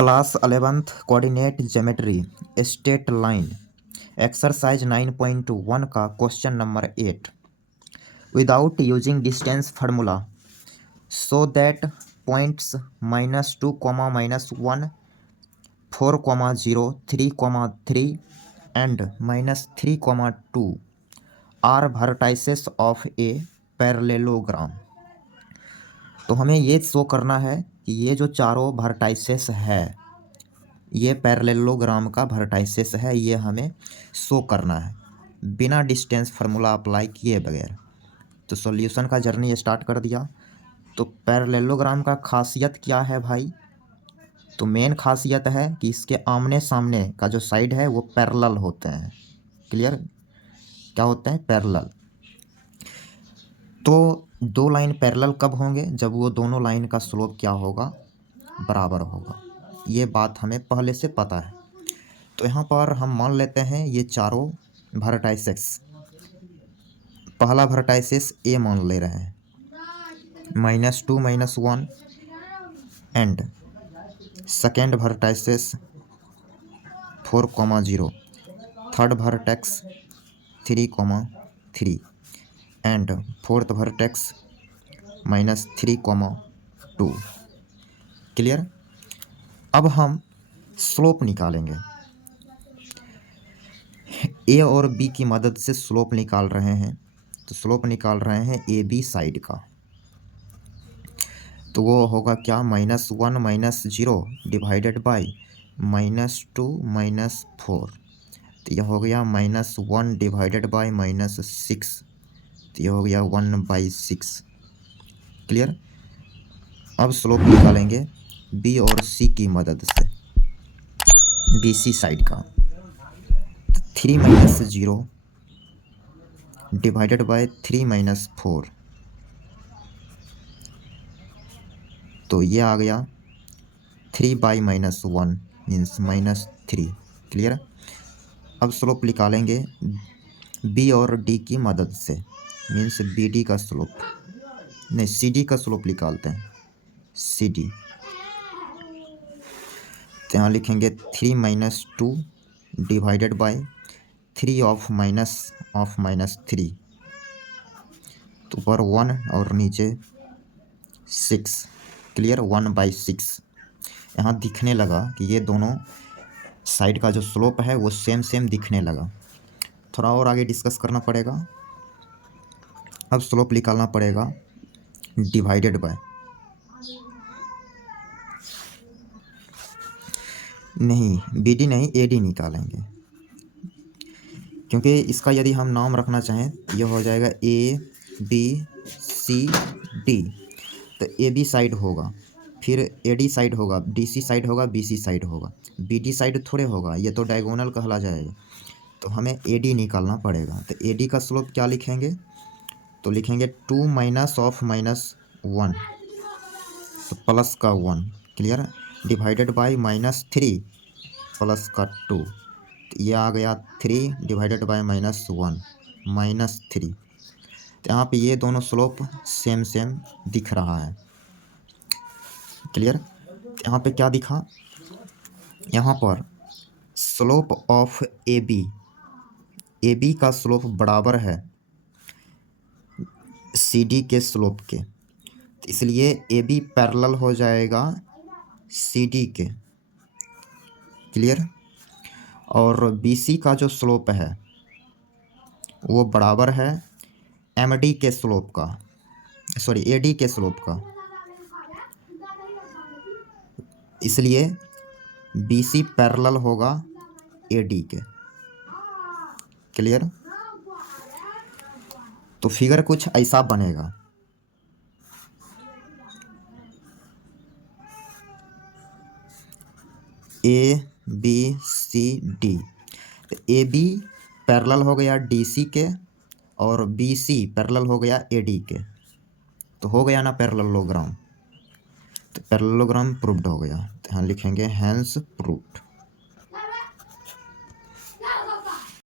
Class 11th coordinate geometry straight line exercise 9.1 का question number 8 without using distance formula so that points -2, -1, 4, 0, 3, 3 and -3, 2 are vertices of a parallelogram. तो हमें ये show करना है कि ये जो चारों वर्टाइसेस है ये पैरेललोग्राम का वर्टाइसेस है, ये हमें शो करना है बिना डिस्टेंस फार्मूला अप्लाई किए बगैर। तो सॉल्यूशन का जर्नी स्टार्ट कर दिया। तो पैरेललोग्राम का खासियत क्या है भाई? तो मेन खासियत है कि इसके आमने सामने का जो साइड है वो पैरेलल होते हैं। क्लियर? क्या होते हैं? पैरेलल। तो दो लाइन पैरेलल कब होंगे? जब वो दोनों लाइन का स्लोप क्या होगा? बराबर होगा। ये बात हमें पहले से पता है। तो यहाँ पर हम मान लेते हैं ये चारों वर्टाइसेस। पहला वर्टाइसेस ए मान ले रहे हैं, -2, -1 and second vertices 4, 0, third vertex 3, 3 and fourth vertex -3, 2। Clear? अब हम स्लोप निकालेंगे। ए और बी की मदद से स्लोप निकाल रहे हैं। तो स्लोप निकाल रहे हैं ए बी साइड का। तो वो होगा क्या? -1, -0 डिवाइडेड बाई -2, -4। तो यह हो गया -1 डिवाइडेड बाई -6। तो यह हो गया 1/6। क्लियर? अब स्लोप निकालेंगे बी और सी की मदद से, बी सी साइड का। 3 - 0 डिवाइडेड बाय 3 - 4। तो ये आ गया 3/-1 मीन्स -3। क्लियर? अब स्लोप निकालेंगे बी और डी की मदद से, मीन्स बी डी का स्लोप, नहीं सी डी का स्लोप निकालते हैं, सी डी। तो यहाँ लिखेंगे 3 - 2 डिवाइडेड बाय 3 ऑफ -3। तो ऊपर 1 और नीचे 6। क्लियर? 1/6। यहाँ दिखने लगा कि ये दोनों साइड का जो स्लोप है वो सेम दिखने लगा। थोड़ा और आगे डिस्कस करना पड़ेगा। अब स्लोप निकालना पड़ेगा डिवाइडेड बाय, नहीं बी डी नहीं ए डी निकालेंगे, क्योंकि इसका यदि हम नाम रखना चाहें तो यह हो जाएगा ए बी सी डी। तो ए बी साइड होगा, फिर ए डी साइड होगा, डी सी साइड होगा, बी सी साइड होगा, बी डी साइड थोड़े होगा, ये तो डायगोनल कहला जाएगा। तो हमें ए डी निकालना पड़ेगा। तो ए डी का स्लोप क्या लिखेंगे? तो लिखेंगे 2 -1 तो प्लस का 1। क्लियर? डिवाइडेड बाई -3 प्लस का 2। तो ये आ गया 3 डिवाइडेड बाई -1 -3। तो यहाँ पे ये दोनों स्लोप सेम दिख रहा है। क्लियर? यहाँ पे क्या दिखा? यहाँ पर स्लोप ऑफ ए बी का स्लोप बराबर है सी डी के स्लोप के, तो इसलिए ए बी पैरेलल हो जाएगा सी डी के। क्लियर? और बी सी का जो स्लोप है वो बराबर है एम डी के स्लोप का, सॉरी ए डी के स्लोप का, इसलिए बी सी पैरेलल होगा ए डी के। क्लियर? तो फिगर कुछ ऐसा बनेगा। A B C D. A B parallel हो गया डी सी के और बी सी पैरेलल हो गया ए डी के। तो हो गया ना पैरेललोग्राम। तो पैरेललोग्राम प्रूव्ड हो गया। तो यहाँ लिखेंगे हैंस प्रूव्ड।